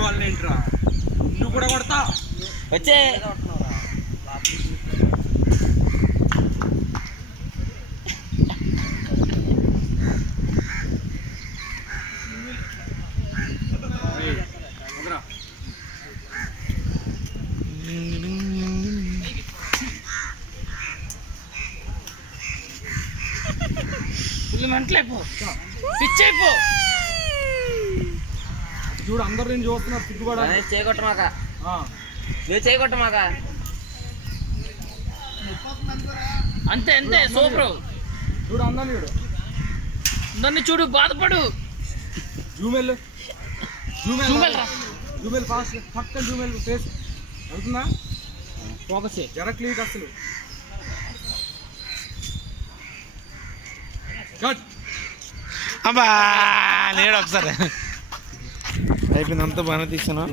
వాళ్ళని ఏంట్రా నువ్వు కూడా కొడతా వచ్చే మెంటలైపో పిచ్చైపో చూడు అందరు నేను చూస్తున్నారు సిగ్గుపడా చేయగొట్టమాక నువ్వు చేయగొట్టమాక అంతే అంతే సూపర్ చూడు అందరిని చూడు అందరిని చూడు బాధపడు జూమెల్ జూమెల్ రా జూమెల్ ఫాస్ట్ పక్కన జూమెల్ ఫేస్ అవుతుందా ఫోకస్ జర క్లిక్ అసలు కట్ అబ్బా లేడు ఒకసారి అయిపోయింది అంతా బాగానే తీసాను